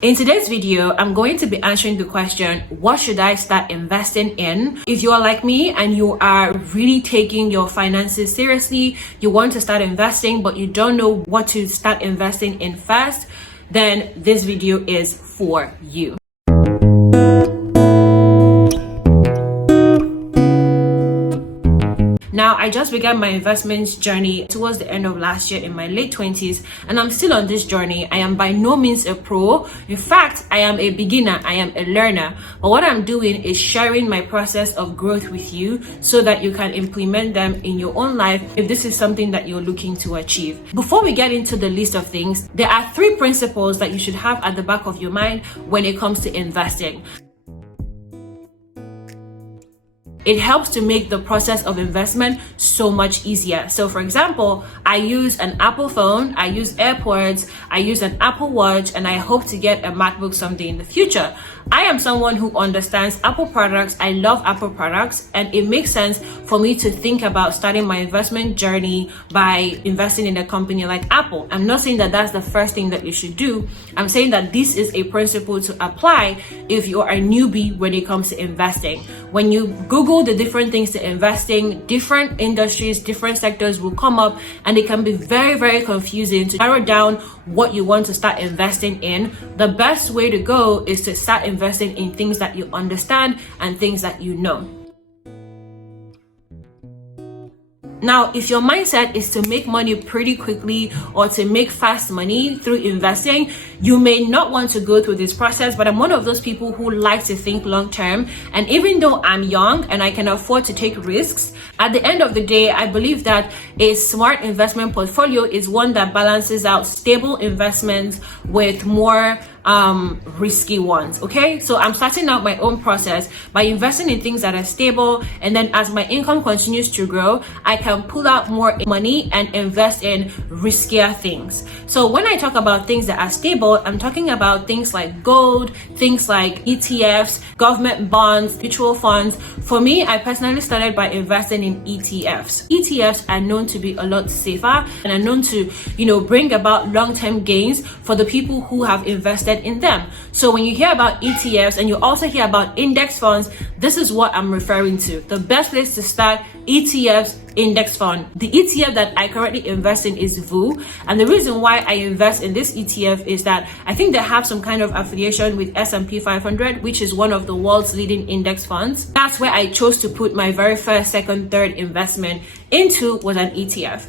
In today's video, I'm going to be answering the question, what should I start investing in? If you are like me and you are really taking your finances seriously, you want to start investing, but you don't know what to start investing in first, then this video is for you. Now, I just began my investments journey towards the end of last year in my late 20s, and I'm still on this journey. I am by no means a pro. In fact, I am a beginner. I am a learner. But what I'm doing is sharing my process of growth with you so that you can implement them in your own life if this is something that you're looking to achieve. Before we get into the list of things, there are 3 principles that you should have at the back of your mind when it comes to investing. It helps to make the process of investment so much easier. So for example, I use an Apple phone, I use AirPods, I use an Apple Watch, and I hope to get a MacBook someday in the future. I am someone who understands Apple products. I love Apple products, and it makes sense for me to think about starting my investment journey by investing in a company like Apple. I'm not saying that that's the first thing that you should do. I'm saying that this is a principle to apply if you are a newbie when it comes to investing. When you Google the different things to investing, different industries, different sectors will come up, and it can be very, very confusing to narrow down what you want to start investing in. The best way to go is to start investing in things that you understand and things that you know. Now, if your mindset is to make money pretty quickly or to make fast money through investing, you may not want to go through this process, but I'm one of those people who like to think long term. And even though I'm young and I can afford to take risks, at the end of the day, I believe that a smart investment portfolio is one that balances out stable investments with more risky ones. Okay, so I'm starting out my own process by investing in things that are stable, and then as my income continues to grow, I can pull out more money and invest in riskier things. So when I talk about things that are stable, I'm talking about things like gold, things like ETFs, government bonds, mutual funds. For me, I personally started by investing in ETFs. ETFs are known to be a lot safer and are known to, bring about long-term gains for the people who have invested in them. So when you hear about ETFs and you also hear about index funds, this is what I'm referring to. The best place to start: ETFs, index fund. The ETF that I currently invest in is VOO, and the reason why I invest in this ETF is that I think they have some kind of affiliation with S&P 500, which is one of the world's leading index funds. That's where I chose to put my very first, second, third investment into, was an ETF.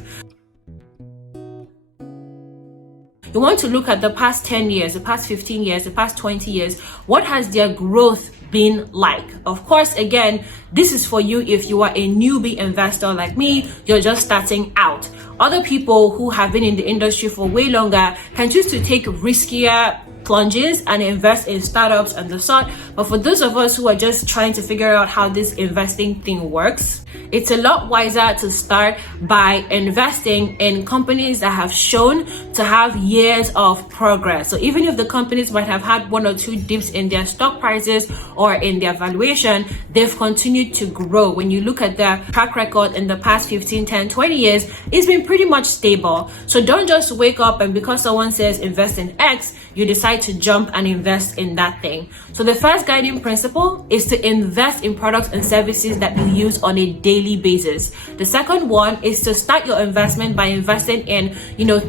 You want to look at the past 10 years, the past 15 years, the past 20 years. What has their growth been like? Of course, again, this is for you if you are a newbie investor like me, you're just starting out. Other people who have been in the industry for way longer can choose to take riskier plunges and invest in startups and the sort. But for those of us who are just trying to figure out how this investing thing works, it's a lot wiser to start by investing in companies that have shown to have years of progress. So even if the companies might have had 1 or 2 dips in their stock prices or in their valuation, they've continued to grow. When you look at their track record in the past 15, 10, 20 years, it's been pretty much stable. So don't just wake up and because someone says invest in X, you decide to jump and invest in that thing. So the first guiding principle is to invest in products and services that you use on a daily basis. The second one is to start your investment by investing in,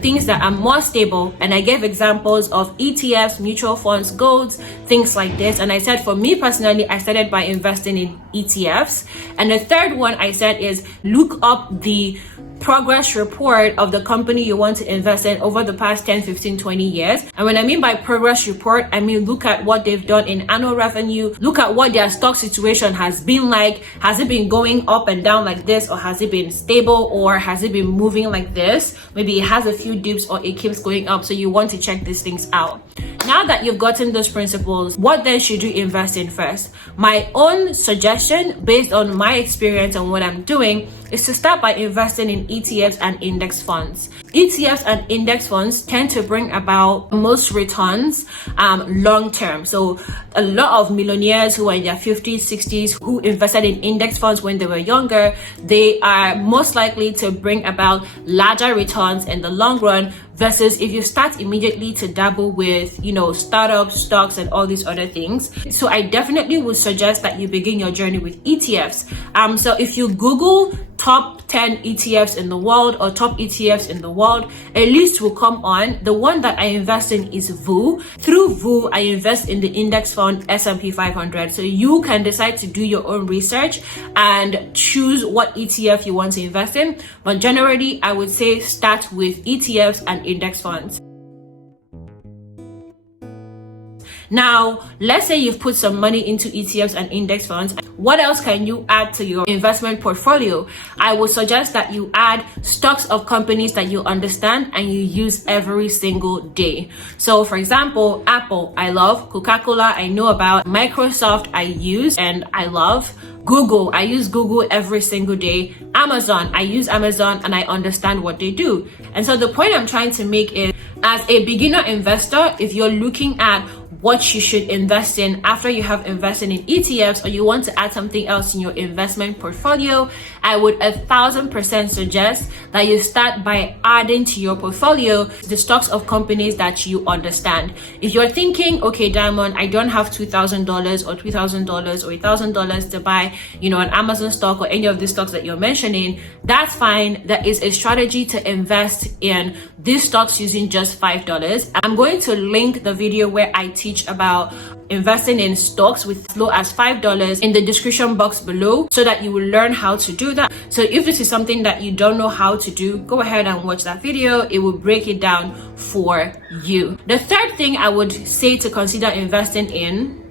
things that are more stable. And I gave examples of ETFs, mutual funds, golds, things like this. And I said, for me personally, I started by investing in ETFs. And the third one I said is look up the progress report of the company you want to invest in over the past 10, 15, 20 years. And when I mean by progress report, I mean look at what they've done in annual revenue, look at what their stock situation has been like. Has it been going up and down like this, or has it been stable, or has it been moving like this? Maybe it has a few dips or it keeps going up. So you want to check these things out. Now that you've gotten those principles, what then should you invest in first? My own suggestion, based on my experience and what I'm doing, is to start by investing in ETFs and index funds. ETFs and index funds tend to bring about most returns long term. So a lot of millionaires who are in their 50s, 60s, who invested in index funds when they were younger, they are most likely to bring about larger returns in the long run versus if you start immediately to dabble with, you know, startups, stocks, and all these other things. So I definitely would suggest that you begin your journey with ETFs. So if you Google top 10 ETFs in the world or top ETFs in the world, a list will come on. The one that I invest in is VOO. Through VOO, I invest in the index fund S&P 500. So you can decide to do your own research and choose what ETF you want to invest in. But generally, I would say start with ETFs and index funds. Now, let's say you've put some money into ETFs and index funds. What else can you add to your investment portfolio? I would suggest that you add stocks of companies that you understand and you use every single day. So for example, Apple, I love. Coca-Cola, I know about. Microsoft, I use and I love. Google, I use Google every single day. Amazon, I use Amazon and I understand what they do. And so the point I'm trying to make is, as a beginner investor, if you're looking at what you should invest in after you have invested in ETFs, or you want to add something else in your investment portfolio, I would 1000% suggest that you start by adding to your portfolio the stocks of companies that you understand. If you're thinking, okay, Diamond, I don't have $2,000 or $3,000 or $1,000 to buy, you know, an Amazon stock or any of these stocks that you're mentioning, that's fine. That is a strategy to invest in these stocks using just $5. I'm going to link the video where I teach about investing in stocks with as low as $5 in the description box below, so that you will learn how to do that. So if this is something that you don't know how to do, go ahead and watch that video. It will break it down for you. The third thing I would say to consider investing in,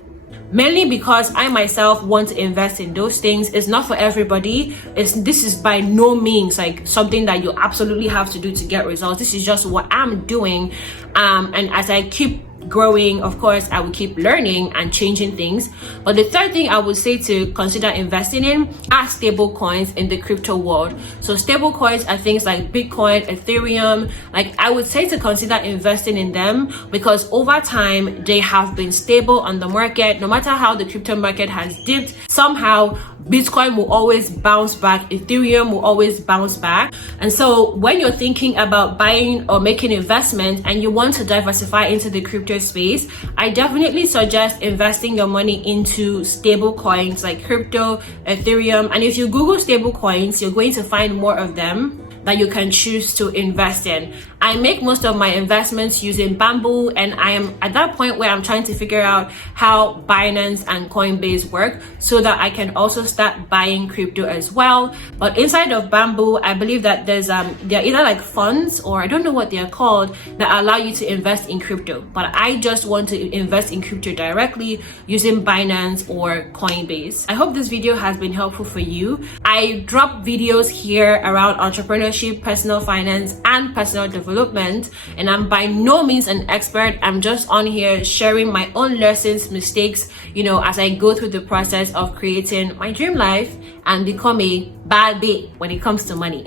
mainly because I myself want to invest in those things, is not for everybody. This is by no means like something that you absolutely have to do to get results. This is just what I'm doing, and as I keep growing, of course, I will keep learning and changing things. But the third thing I would say to consider investing in are stable coins in the crypto world. So stable coins are things like Bitcoin, Ethereum. Like, I would say to consider investing in them because over time they have been stable on the market. No matter how the crypto market has dipped, somehow Bitcoin will always bounce back, Ethereum will always bounce back. And so when you're thinking about buying or making investment and you want to diversify into the crypto space, I definitely suggest investing your money into stable coins like crypto, Ethereum. And if you Google stable coins, you're going to find more of them that you can choose to invest in. I make most of my investments using BANBOO, and I am at that point where I'm trying to figure out how Binance and Coinbase work so that I can also start buying crypto as well. But inside of BANBOO, I believe that there's they're either like funds, or I don't know what they're called, that allow you to invest in crypto. But I just want to invest in crypto directly using Binance or Coinbase. I hope this video has been helpful for you. I drop videos here around entrepreneurship, personal finance, and personal development, and I'm by no means an expert. I'm just on here sharing my own lessons, mistakes, you know, as I go through the process of creating my dream life and become a bad bitch when it comes to money.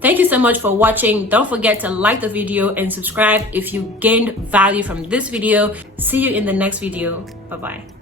Thank you so much for watching. Don't forget to like the video and subscribe if you gained value from this video. See you in the next video. Bye bye.